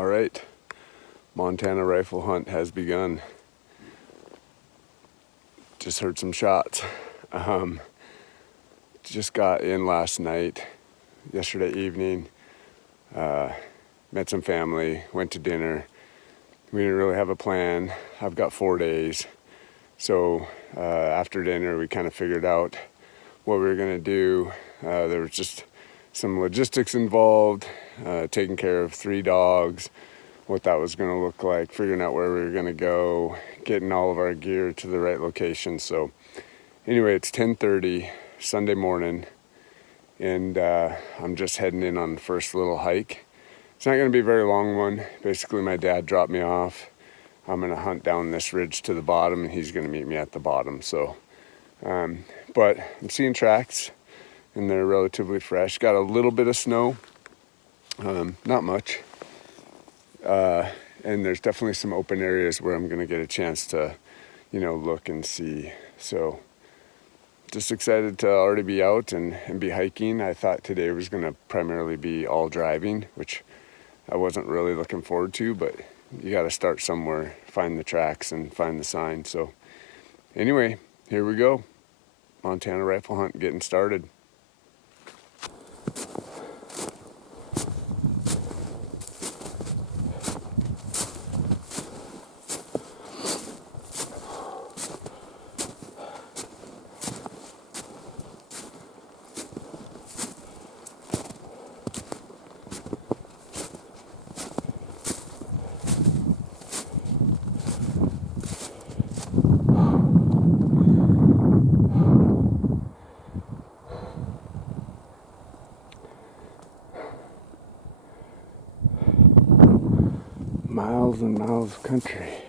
All right, Montana rifle hunt has begun. Just heard some shots. Just got in last night, yesterday evening. Met some family, went to dinner. We didn't really have a plan. I've got 4 days. So after dinner, we kind of figured out what we were gonna do. There was just some logistics involved, taking care of 3 dogs, what that was gonna look like, figuring out where we were gonna go, getting all of our gear to the right location. So anyway, it's 10:30 Sunday morning, and I'm just heading in on the first little hike. It's not gonna be a very long one. Basically, my dad dropped me off. I'm gonna hunt down this ridge to the bottom, and he's gonna meet me at the bottom. So, but I'm seeing tracks, and they're relatively fresh. Got a little bit of snow, not much. And there's definitely some open areas where I'm gonna get a chance to, look and see. So just excited to already be out and be hiking. I thought today was gonna primarily be all driving, which I wasn't really looking forward to, but you gotta start somewhere, find the tracks and find the sign. So anyway, here we go. Montana rifle hunt getting started. Miles and miles of country.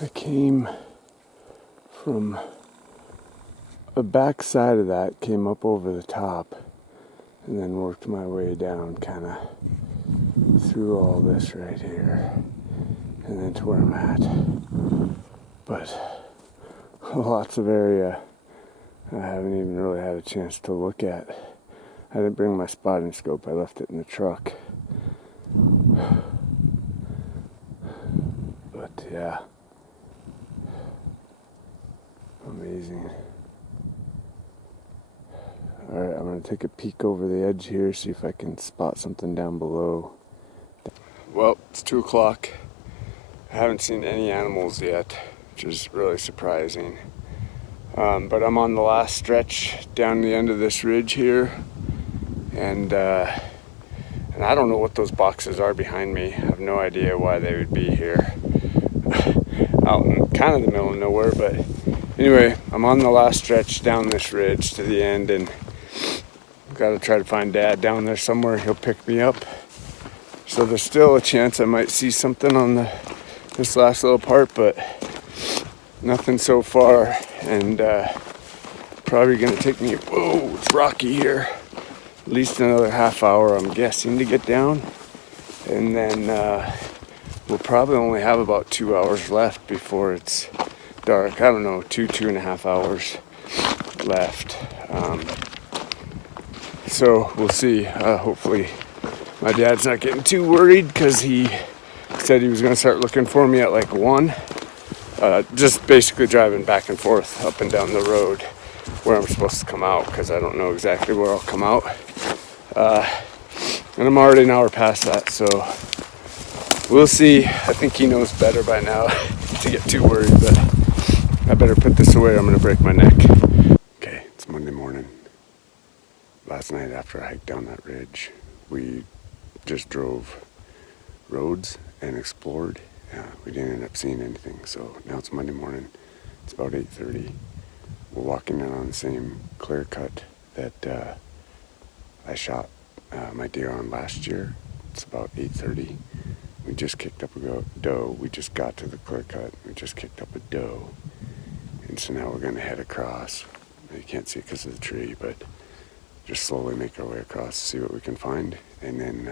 I came from the back side of that, came up over the top, and then worked my way down kind of through all this right here, and then to where I'm at. But lots of area I haven't even really had a chance to look at. I didn't bring my spotting scope, I left it in the truck. But yeah, amazing. Alright, I'm going to take a peek over the edge here, see if I can spot something down below. Well, it's 2 o'clock. I haven't seen any animals yet, which is really surprising. But I'm on the last stretch down the end of this ridge here, and I don't know what those boxes are behind me. I have no idea why they would be here out in kind of the middle of nowhere. But anyway, I'm on the last stretch down this ridge to the end, and got to try to find Dad down there somewhere. He'll pick me up. So there's still a chance I might see something on this last little part, but nothing so far. And probably gonna take me, whoa, it's rocky here, at least another half hour, I'm guessing, to get down. And then we'll probably only have about 2 hours left before it's dark. I don't know, 2.5 hours left. So we'll see. Hopefully my dad's not getting too worried, because he said he was gonna start looking for me at like 1. Just basically driving back and forth up and down the road where I'm supposed to come out, because I don't know exactly where I'll come out. And I'm already an hour past that, so we'll see. I think he knows better by now to get too worried, but I better put this away or I'm gonna break my neck. Okay, it's Monday morning. Last night after I hiked down that ridge, we just drove roads and explored. We didn't end up seeing anything, so now it's Monday morning. It's about 8:30. We're walking in on the same clear cut that I shot my deer on last year. It's about 8:30. We just kicked up a doe. We just got to the clear cut. We just kicked up a doe. And so now we're going to head across. You can't see it because of the tree, but just slowly make our way across to see what we can find. And then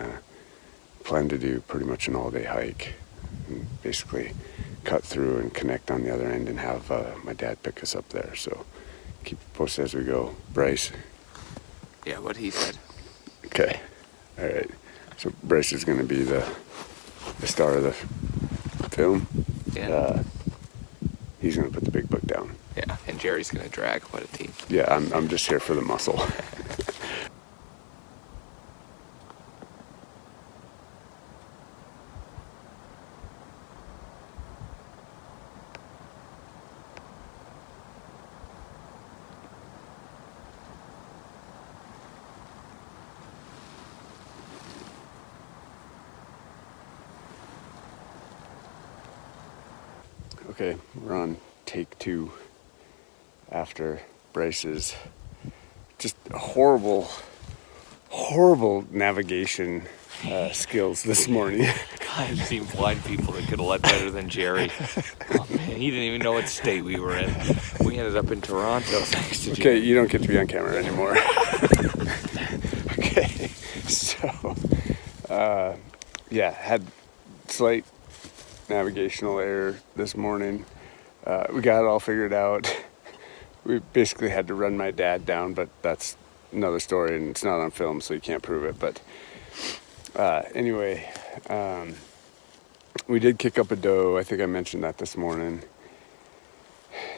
plan to do pretty much an all-day hike. And basically cut through and connect on the other end and have my dad pick us up there. So keep it posted as we go. Bryce? Yeah, what he said. Okay. All right. So Bryce is going to be the star of the film. Yeah. He's going to put the big book down. Yeah, and Jerry's going to drag. What a team. Yeah, I'm just here for the muscle. Okay, we're on take 2 after Bryce's just horrible navigation skills this morning. I've seen blind people that could have led better than Jerry. Oh man, he didn't even know what state we were in. We ended up in Toronto thanks to Jerry. Okay, you don't get to be on camera anymore. Okay, so yeah, had slight navigational error this morning. We got it all figured out. We basically had to run my dad down, but that's another story and it's not on film, so you can't prove it. But anyway, we did kick up a doe. I think I mentioned that this morning.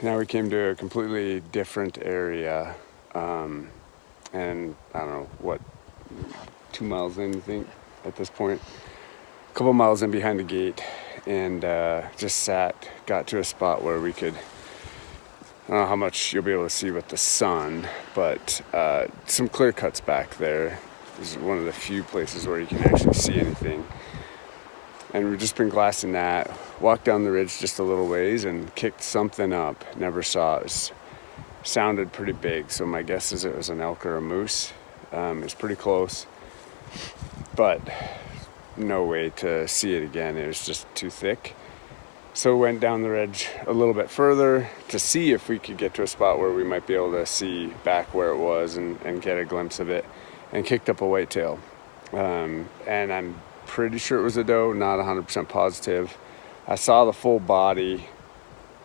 Now we came to a completely different area, and I don't know what, 2 miles in, I think, at this point. A couple miles in behind the gate, and just got to a spot where we could, I don't know how much you'll be able to see with the sun, but some clear cuts back there. This is one of the few places where you can actually see anything. And we've just been glassing that, walked down the ridge just a little ways and kicked something up. Never saw it. Sounded pretty big, so my guess is it was an elk or a moose. It's pretty close, but no way to see it again. It was just too thick. So we went down the ridge a little bit further to see if we could get to a spot where we might be able to see back where it was and get a glimpse of it, and kicked up a whitetail. And I'm pretty sure it was a doe, not 100% positive. I saw the full body.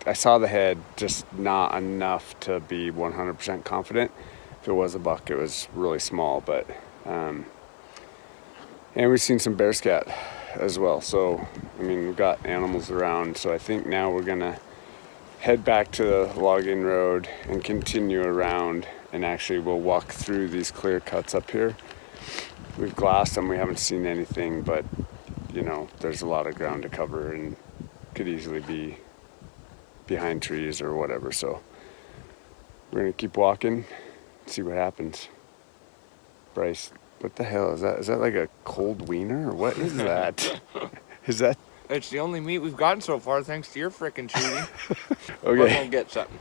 I saw the head, just not enough to be 100% confident. If it was a buck, it was really small, but and we've seen some bear scat as well. So, I mean, we've got animals around. So I think now we're gonna head back to the logging road and continue around, and actually we'll walk through these clear cuts up here. We've glassed them, we haven't seen anything, but you know, there's a lot of ground to cover and could easily be behind trees or whatever. So we're gonna keep walking, see what happens. Bryce, what the hell is that? Is that like a cold wiener or what is that? Is that? It's the only meat we've gotten so far, thanks to your frickin' shooting. Okay. We're gonna get something.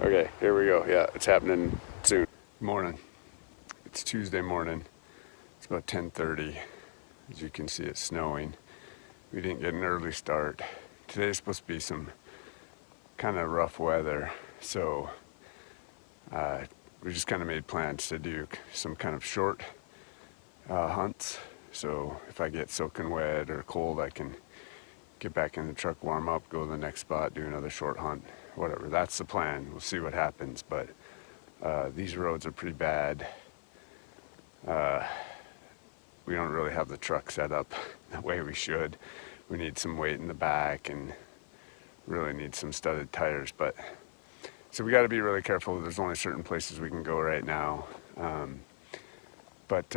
Okay, here we go. Yeah, it's happening soon. Morning. It's Tuesday morning. It's about 10:30. As you can see, it's snowing. We didn't get an early start. Today's supposed to be some kind of rough weather, so we just kind of made plans to do some kind of short hunts. So if I get soaking wet or cold, I can get back in the truck, warm up, go to the next spot, do another short hunt, whatever. That's the plan. We'll see what happens, but these roads are pretty bad. We don't really have the truck set up the way we should. We need some weight in the back and really need some studded tires, but so we got to be really careful. There's only certain places we can go right now. But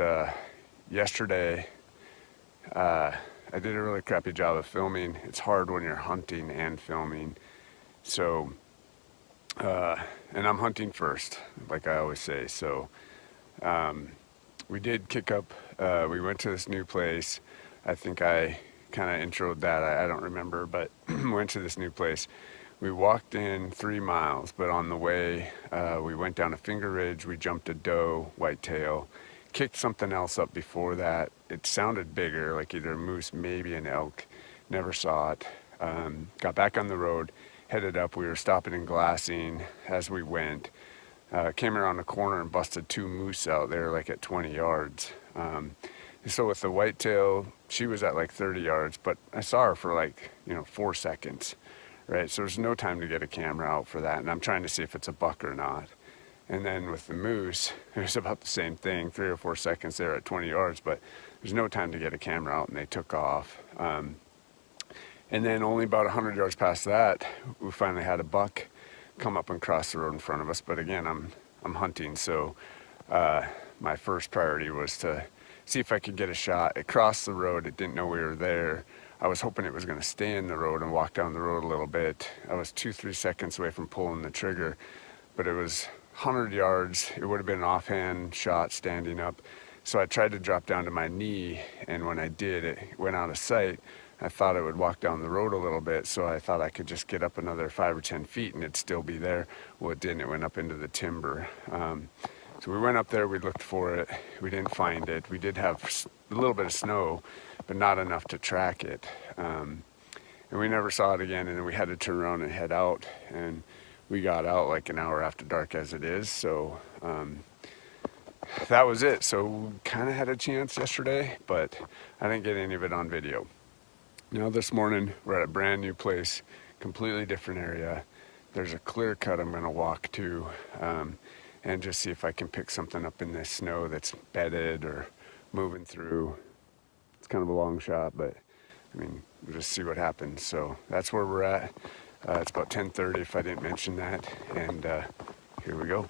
yesterday, I did a really crappy job of filming. It's hard when you're hunting and filming. So, and I'm hunting first, like I always say. So, we did kick up, we went to this new place. I think I kind of introed that. I don't remember, but went to this new place. We walked in 3 miles, but on the way, we went down a finger ridge. We jumped a doe, whitetail, kicked something else up before that. It sounded bigger, like either a moose, maybe an elk. Never saw it. Got back on the road, headed up. We were stopping and glassing as we went. Came around the corner and busted 2 moose out there, like at 20 yards. So with the whitetail, she was at like 30 yards, but I saw her for like, 4 seconds. right? So there's no time to get a camera out for that, and I'm trying to see if it's a buck or not. And then with the moose, it was about the same thing, 3 or 4 seconds there at 20 yards, but there's no time to get a camera out, and they took off. And then only about 100 yards past that, we finally had a buck come up and cross the road in front of us. But again, I'm hunting, so my first priority was to see if I could get a shot. It crossed the road. It didn't know we were there. I was hoping it was going to stay in the road and walk down the road a little bit. I was 2-3 seconds away from pulling the trigger, but it was 100 yards. It would have been an offhand shot standing up. So I tried to drop down to my knee, and when I did, it went out of sight. I thought it would walk down the road a little bit, so I thought I could just get up another 5 or 10 feet and it'd still be there. Well, it didn't. It went up into the timber. So we went up there, we looked for it. We didn't find it. We did have a little bit of snow, but not enough to track it. And we never saw it again, and then we had to turn around and head out. And we got out like an hour after dark as it is, so that was it. So we kind of had a chance yesterday, but I didn't get any of it on video. Now this morning, we're at a brand new place, completely different area. There's a clear cut I'm gonna walk to and just see if I can pick something up in this snow that's bedded or moving through. It's kind of a long shot, but I mean, we'll just see what happens. So that's where we're at. It's about 10:30 if I didn't mention that, and here we go.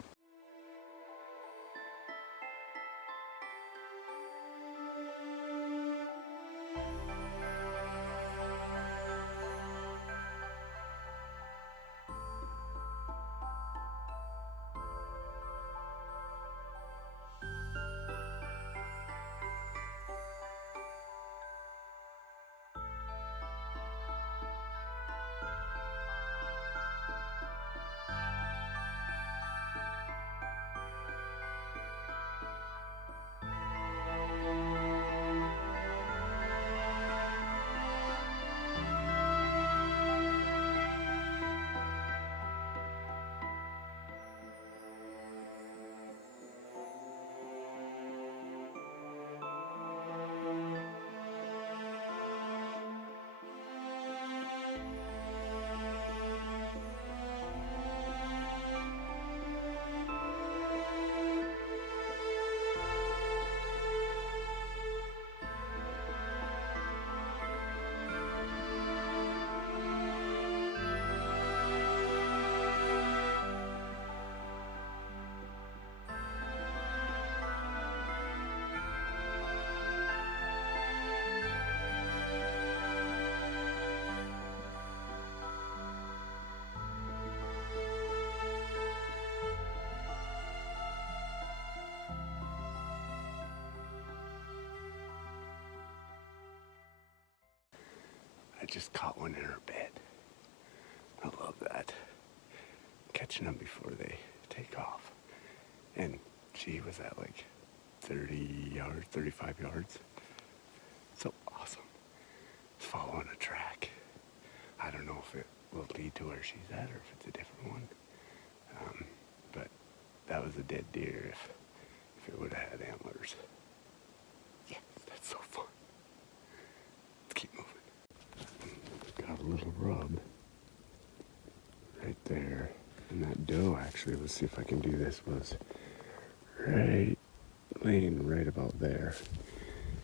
I just caught one in her bed. I love that. Catching them before they take off. And she was at like 30 yards, 35 yards. So awesome. It's following a track. I don't know if it will lead to where she's at or if it's a different one. But that was a dead deer if it would have had antlers. Yes, that's so fun. Let's keep moving. Got a little rub right there, and that doe actually, let's see if I can do this, was right laying right about there,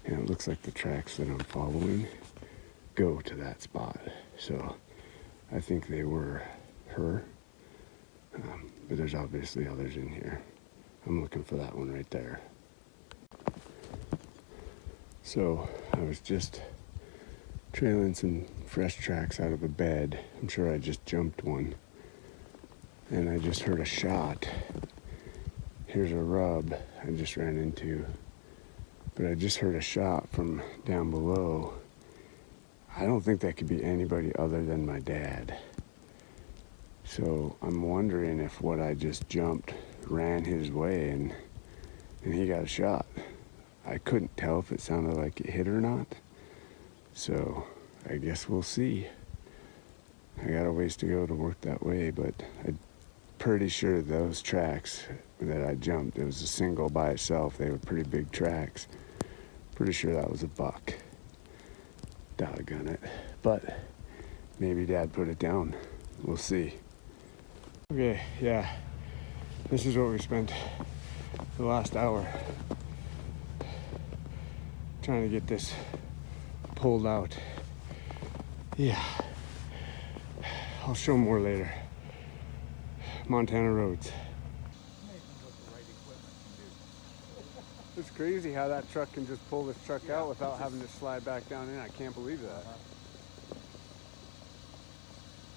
and it looks like the tracks that I'm following go to that spot, so I think they were her, but there's obviously others in here. I'm looking for that one right there. So I was just trailing some fresh tracks out of a bed. I'm sure I just jumped one. And I just heard a shot. Here's a rub I just ran into. But I just heard a shot from down below. I don't think that could be anybody other than my dad. So I'm wondering if what I just jumped ran his way and he got a shot. I couldn't tell if it sounded like it hit or not. So I guess we'll see. I got a ways to go to work that way, but I'm pretty sure those tracks that I jumped, it was a single by itself. They were pretty big tracks. Pretty sure that was a buck. Doggone it. But maybe Dad put it down. We'll see. Okay, yeah. This is what we spent the last hour trying to get this pulled out. Yeah. I'll show more later. Montana roads. It's crazy how that truck can just pull this truck out without having to slide back down in. I can't believe that.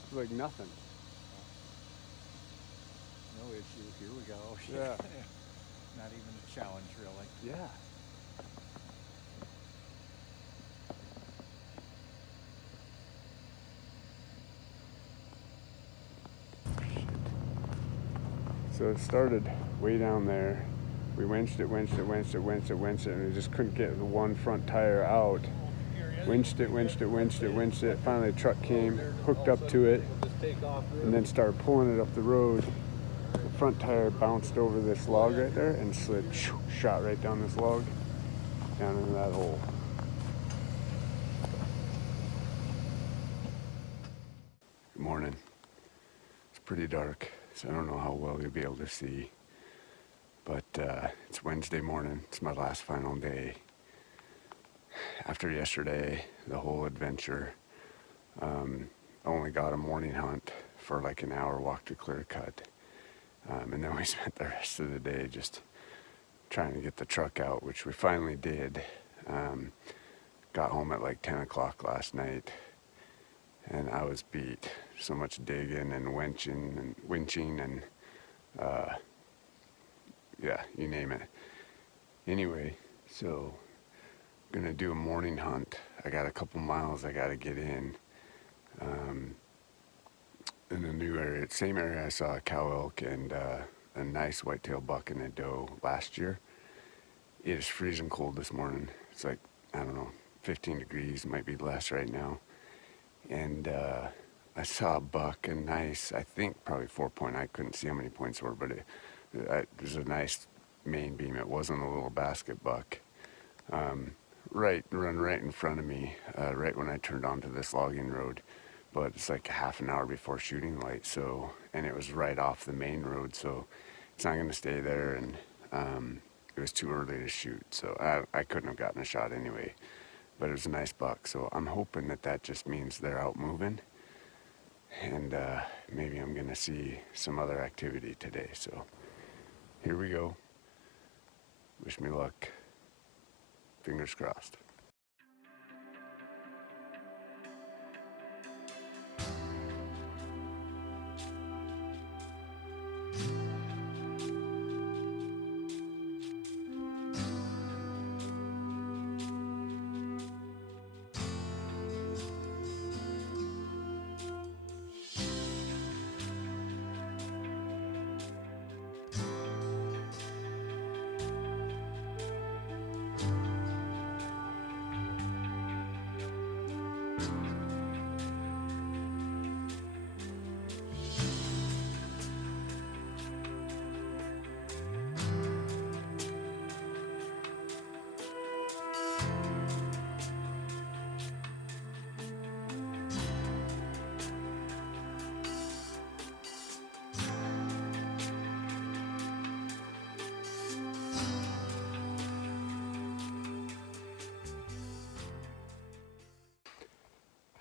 It's like nothing. No issue. Here we go. Yeah. Not even a challenge, really. Yeah. So it started way down there. We winched it, and we just couldn't get the one front tire out. Winched it. Finally the truck came, hooked up to it, and then started pulling it up the road. The front tire bounced over this log right there and slid, shot right down this log, down into that hole. Good morning. It's pretty dark, so I don't know how well you'll be able to see. But it's Wednesday morning. It's my last final day. After yesterday, the whole adventure, I only got a morning hunt for like an hour walk to clear cut. And then we spent the rest of the day just trying to get the truck out, which we finally did. Got home at like 10 o'clock last night, and I was beat. So much digging and winching and yeah, you name it. Anyway, so I'm gonna do a morning hunt. I got a couple miles I gotta get in the new area, same area I saw a cow elk and a nice whitetail buck and a doe last year. It is freezing cold this morning. It's like, I don't know, 15 degrees, might be less right now. And I saw a buck, a nice, I think probably 4-point. I couldn't see how many points were, but it was a nice main beam. It wasn't a little basket buck. Run right in front of me, right when I turned onto this logging road. But it's like a half an hour before shooting light, so, and it was right off the main road, so it's not going to stay there, and it was too early to shoot, so I couldn't have gotten a shot anyway. But it was a nice buck, so I'm hoping that just means they're out moving, and maybe I'm going to see some other activity today. So here we go. Wish me luck. Fingers crossed.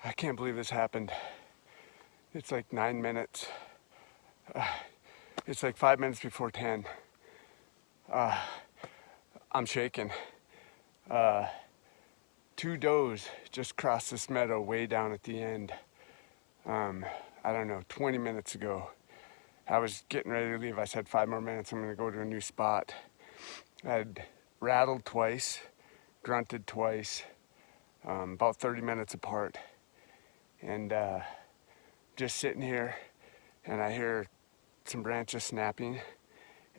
I can't believe this happened. It's like 9 minutes. It's like 5 minutes before 10. I'm shaking. 2 does just crossed this meadow way down at the end. I don't know, 20 minutes ago. I was getting ready to leave. I said 5 more minutes, I'm gonna go to a new spot. I'd rattled twice, grunted twice, about 30 minutes apart. And just sitting here, and I hear some branches snapping,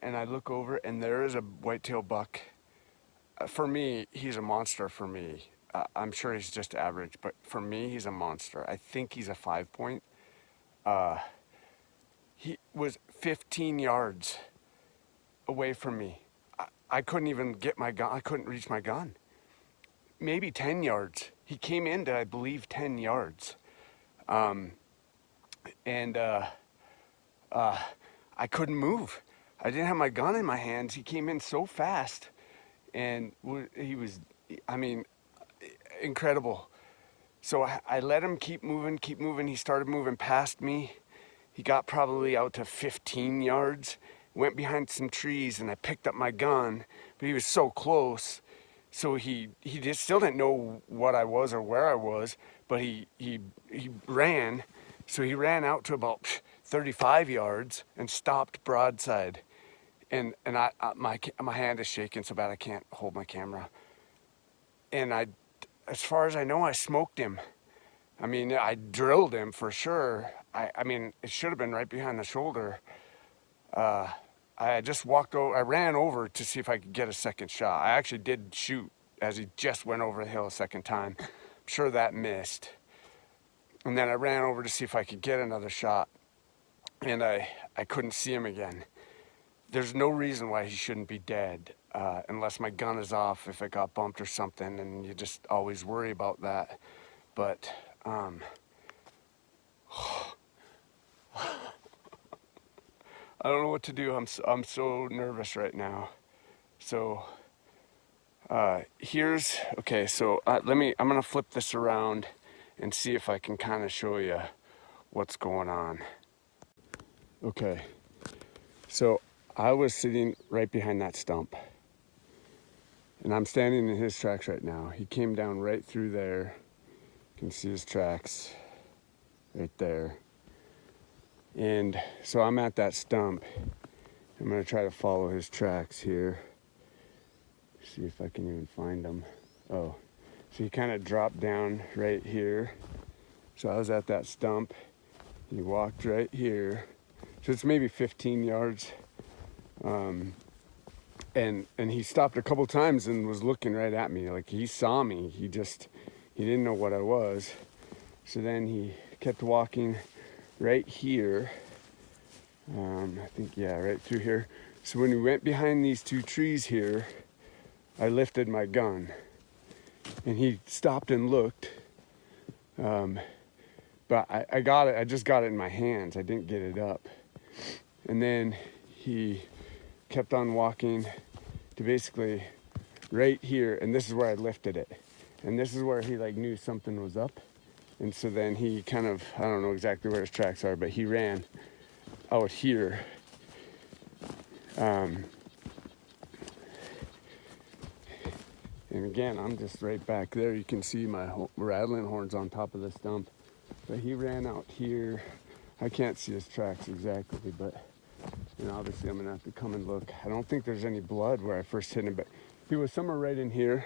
and I look over, and there is a whitetail buck. For me, he's a monster for me. I'm sure he's just average, but for me, he's a monster. I think he's a 5-point. He was 15 yards away from me. I couldn't even get my gun. I couldn't reach my gun. Maybe 10 yards. He came into, I believe, 10 yards. And I couldn't move. I didn't have my gun in my hands. He came in so fast, and he was, I mean, incredible. So I let him keep moving, keep moving. He started moving past me. He got probably out to 15 yards, went behind some trees, and I picked up my gun, but he was so close. So he just still didn't know what I was or where I was, but he ran. So he ran out to about 35 yards and stopped broadside. And my hand is shaking so bad I can't hold my camera. And as far as I know, I smoked him. I mean, I drilled him for sure. I mean, it should have been right behind the shoulder. I just walked over, I ran over to see if I could get a second shot. I actually did shoot as he just went over the hill a second time. I'm sure that missed. And then I ran over to see if I could get another shot. And I couldn't see him again. There's no reason why he shouldn't be dead, unless my gun is off, if it got bumped or something, and you just always worry about that. But I don't know what to do. I'm so nervous right now. So okay. So I'm gonna flip this around and see if I can kind of show you what's going on. Okay. So I was sitting right behind that stump, and I'm standing in his tracks right now. He came down right through there. You can see his tracks right there. And so I'm at that stump. I'm gonna try to follow his tracks here. See if I can even find him. Oh, so he kind of dropped down right here. So I was at that stump. He walked right here. So it's maybe 15 yards. And he stopped a couple times and was looking right at me. Like he saw me. He didn't know what I was. So then he kept walking right here. I think, yeah, right through here. So when we went behind these two trees here, I lifted my gun and he stopped and looked. But I got it, I just got it in my hands. I didn't get it up. And then he kept on walking to basically right here. And this is where I lifted it. And this is where he like knew something was up. And so then he kind of, I don't know exactly where his tracks are, but he ran out here. And again, I'm just right back there. You can see my rattling horns on top of the stump. But he ran out here. I can't see his tracks exactly, but obviously I'm gonna have to come and look. I don't think there's any blood where I first hit him, but he was somewhere right in here,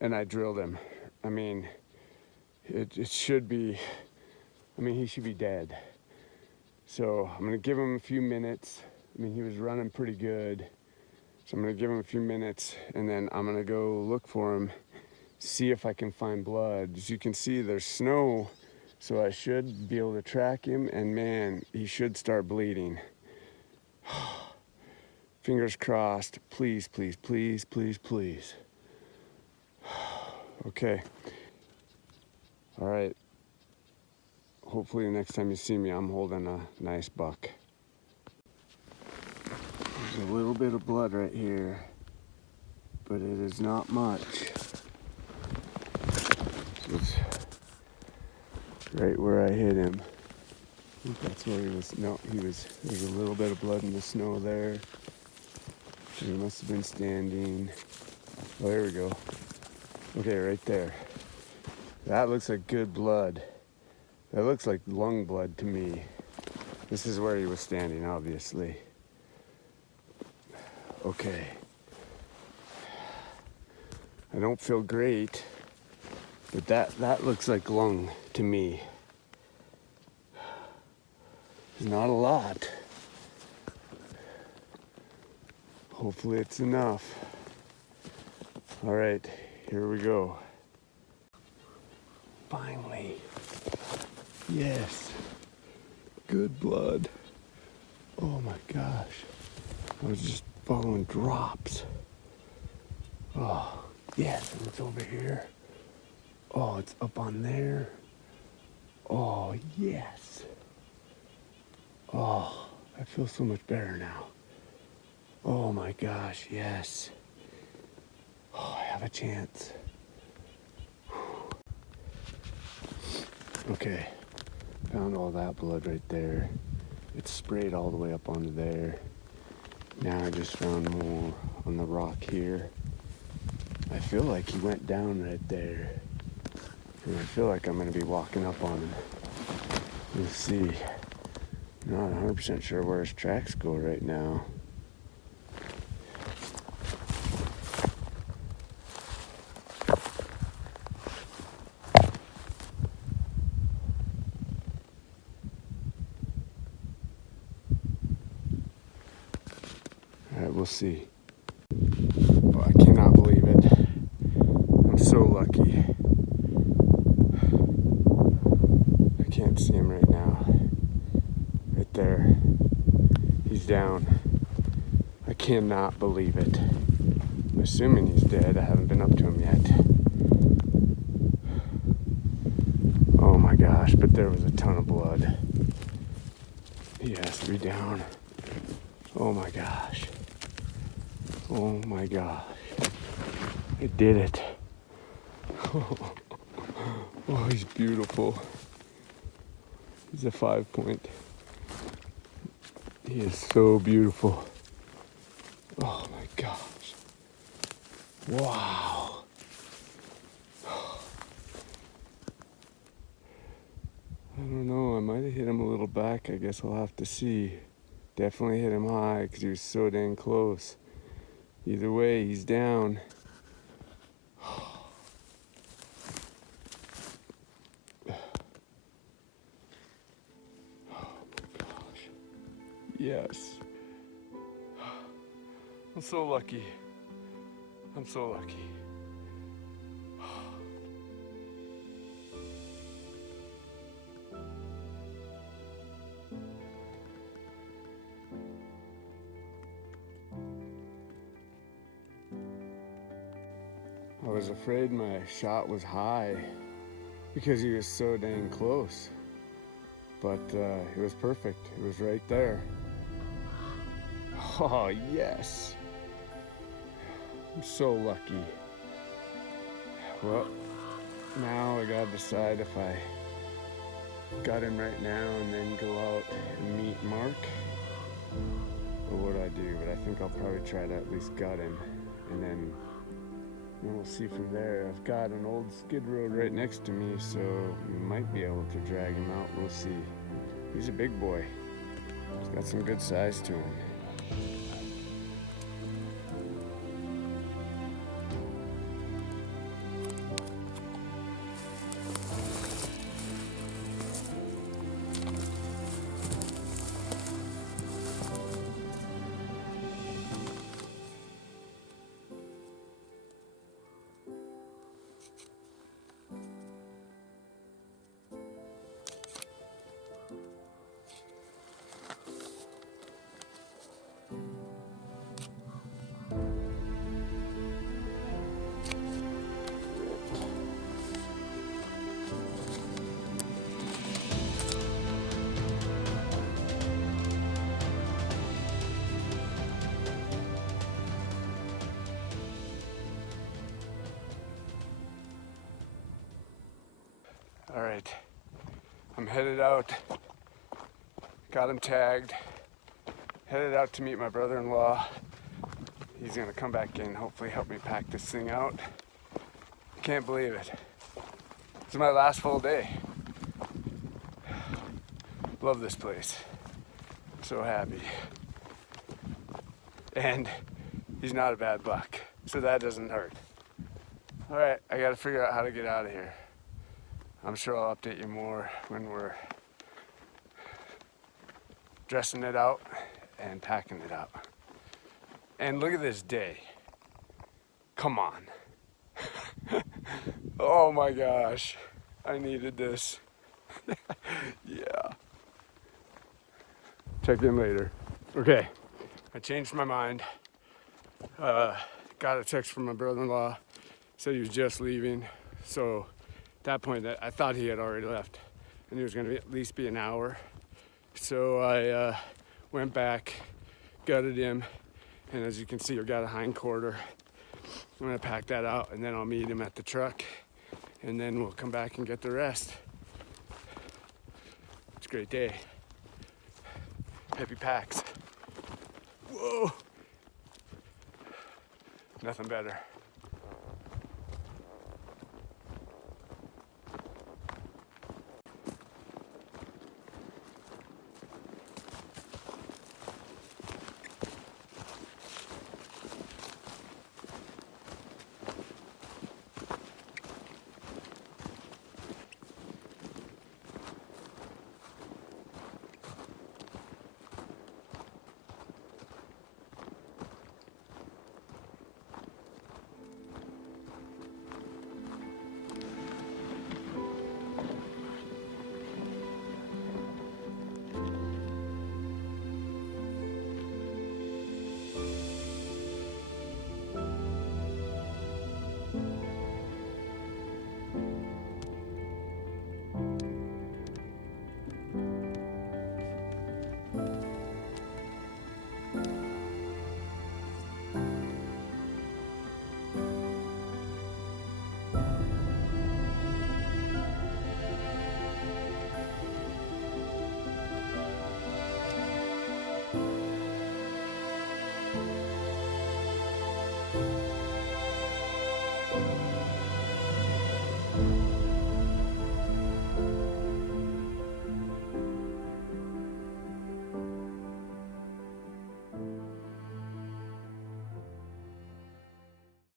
and I drilled him. I mean, it should be, he should be dead. So I'm gonna give him a few minutes. He was running pretty good. So I'm gonna give him a few minutes, and then I'm gonna go look for him, see if I can find blood. As you can see, there's snow, so I should be able to track him, and man, he should start bleeding. Fingers crossed. Please, please, please, please, please. Okay. All right. Hopefully the next time you see me, I'm holding a nice buck. There's a little bit of blood right here, but it is not much. It's right where I hit him. I think that's where he was. No, there's a little bit of blood in the snow there. He must have been standing. Oh, there we go. Okay, right there. That looks like good blood. That looks like lung blood to me. This is where he was standing, obviously. Okay. I don't feel great, but that looks like lung to me. There's not a lot. Hopefully it's enough. All right, here we go. Finally. Yes. Good blood. Oh my gosh. I was just following drops. Oh, yes, and it's over here. Oh, it's up on there. Oh, yes. Oh, I feel so much better now. Oh my gosh, yes. Oh, I have a chance. Okay, found all that blood right there. It's sprayed all the way up onto there. Now I just found more on the rock here. I feel like he went down right there. And I feel like I'm gonna be walking up on him. We'll see. Not 100% sure where his tracks go right now. Alright, we'll see. Oh, I cannot believe it. I'm so lucky. I can't see him right now. Right there. He's down. I cannot believe it. I'm assuming he's dead. I haven't been up to him yet. Oh my gosh, but there was a ton of blood. He has to be down. Oh my gosh. Oh my gosh. I did it. Oh, he's beautiful. He's a 5-point. He is so beautiful. Oh my gosh. Wow. I don't know, I might have hit him a little back. I guess I'll have to see. Definitely hit him high because he was so dang close. Either way, he's down. Yes. I'm so lucky. I'm so lucky. I was afraid my shot was high because he was so dang close. But it was perfect. It was right there. Oh, yes. I'm so lucky. Well, now I gotta decide if I gut him right now and then go out and meet Mark, or what do I do? But I think I'll probably try to at least gut him, and then we'll see from there. I've got an old skid road right next to me, so we might be able to drag him out. We'll see. He's a big boy. He's got some good size to him. All right, I'm headed out, got him tagged, headed out to meet my brother-in-law. He's gonna come back in, hopefully help me pack this thing out. Can't believe it. This is my last full day. Love this place. I'm so happy. And he's not a bad buck, so that doesn't hurt. All right, I gotta figure out how to get out of here. I'm sure I'll update you more when we're dressing it out and packing it up. And look at this day. Come on. Oh my gosh. I needed this. Yeah. Check in later. Okay. I changed my mind. Got a text from my brother-in-law. Said he was just leaving. So at that point, I thought he had already left. I knew it was going to at least be an hour. So I went back, gutted him, and as you can see, I've got a hind quarter. I'm going to pack that out, and then I'll meet him at the truck, and then we'll come back and get the rest. It's a great day. Heavy packs. Whoa! Nothing better.